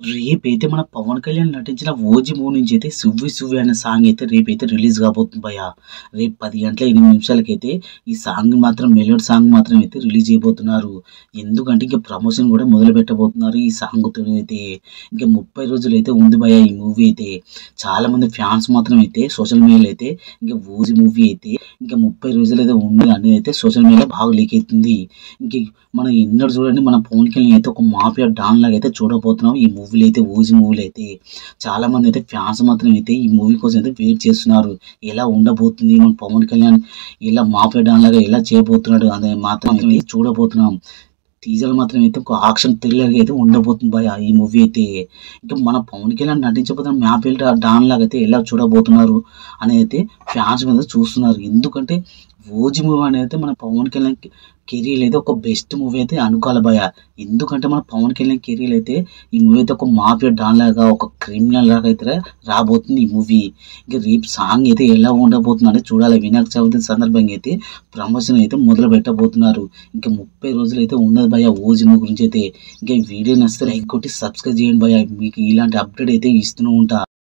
రేపైతే మన 'పవన్ కళ్యాణ్' నటించిన 'ఓజీ' మూవీ నుంచయితే 'సువ్వి సువ్వి' అనే సాంగ్ అయితే రేపైతే రిలీజ్ కాబోతుంది భయ్యా. రేపు 10 గంటల 8 నిమిషాలకైతే ఈ సాంగ్ మాత్రం మెలోడీ సాంగ్ మాత్రం అయితే రిలీజ్ చేయబోతున్నారు. ఎందుకంటే ఇంక ప్రమోషన్ కూడా మొదలుపెట్టబోతున్నారు ఈ సాంగ్‌తోనైతే. ఇంక 30 రోజులైతే ఉంది భయ్యా ఈ మూవీ అయితే. చాలామంది ఫ్యాన్స్ మాత్రం అయితే సోషల్ మీడియాలో అయితే ఇంక 'ఓజీ' మూవీ అయితే ఇంకా 30 రోజులైతే ఉంది అనేది అయితే సోషల్ మీడియాలో బాగా లీక్ అయితుంది. ఇంక మనం ఎన్నడూ చూడండి మన 'పవన్ కళ్యాణ్' అయితే ఒక మాఫియా డాన్ లాగా అయితే చూడబోతున్నాం ఈ మూవీలో అయితే 'ఓజీ' మూవీలో అయితే. చాలామంది అయితే ఫ్యాన్స్ మాత్రం అయితే ఈ మూవీ కోసం అయితే వెయిట్ చేస్తున్నారు. ఎలా ఉండబోతుంది మన 'పవన్ కళ్యాణ్' ఇలా మాఫియా డాన్ లాగా ఎలా చేయబోతున్నాడు అనేది మాత్రం అయితే చూడబోతున్నాం. టీజర్ మాత్రం అయితే ఒక యాక్షన్ థ్రిల్లర్‌గా అయితే ఉండబోతుంది భయ్యా ఈ మూవీ అయితే. ఇంకా మన 'పవన్ కళ్యాణ్' నటించబోతున్న మాఫియా డాన్ లాగా అయితే ఎలా చూడబోతున్నారు అనేది ఫ్యాన్స్ మీద చూస్తున్నారు. ఎందుకంటే 'ఓజీ' మూవీ అనేది మన 'పవన్ కళ్యాణ్' కెరియర్‌లో అయితే ఒక బెస్ట్ మూవీ అయితే అనుకోవాలి భయ్యా. ఎందుకంటే మన 'పవన్ కళ్యాణ్' కెరియర్‌లో అయితే ఈ మూవీ అయితే ఒక మాఫియా డాన్ లాగా, ఒక క్రిమినల్ లాగా అయితే రాబోతుంది ఈ మూవీ. ఇంక రేపు సాంగ్ అయితే ఎలా ఉండబోతుంది అనేది చూడాలి. వినాయక చవితి సందర్భంగా అయితే ప్రమోషన్ అయితే మొదలు పెట్టబోతున్నారు. ఇంకా 30 రోజులైతే ఉన్నది భయ్యా 'ఓజీ' మూవీ గురించి అయితే. ఇంకా ఈ వీడియో నచ్చితే లైక్ కొట్టి సబ్స్క్రైబ్ చేయండి భయ్యా. మీకు ఇలాంటి అప్డేట్ అయితే ఇస్తూనే ఉంటా.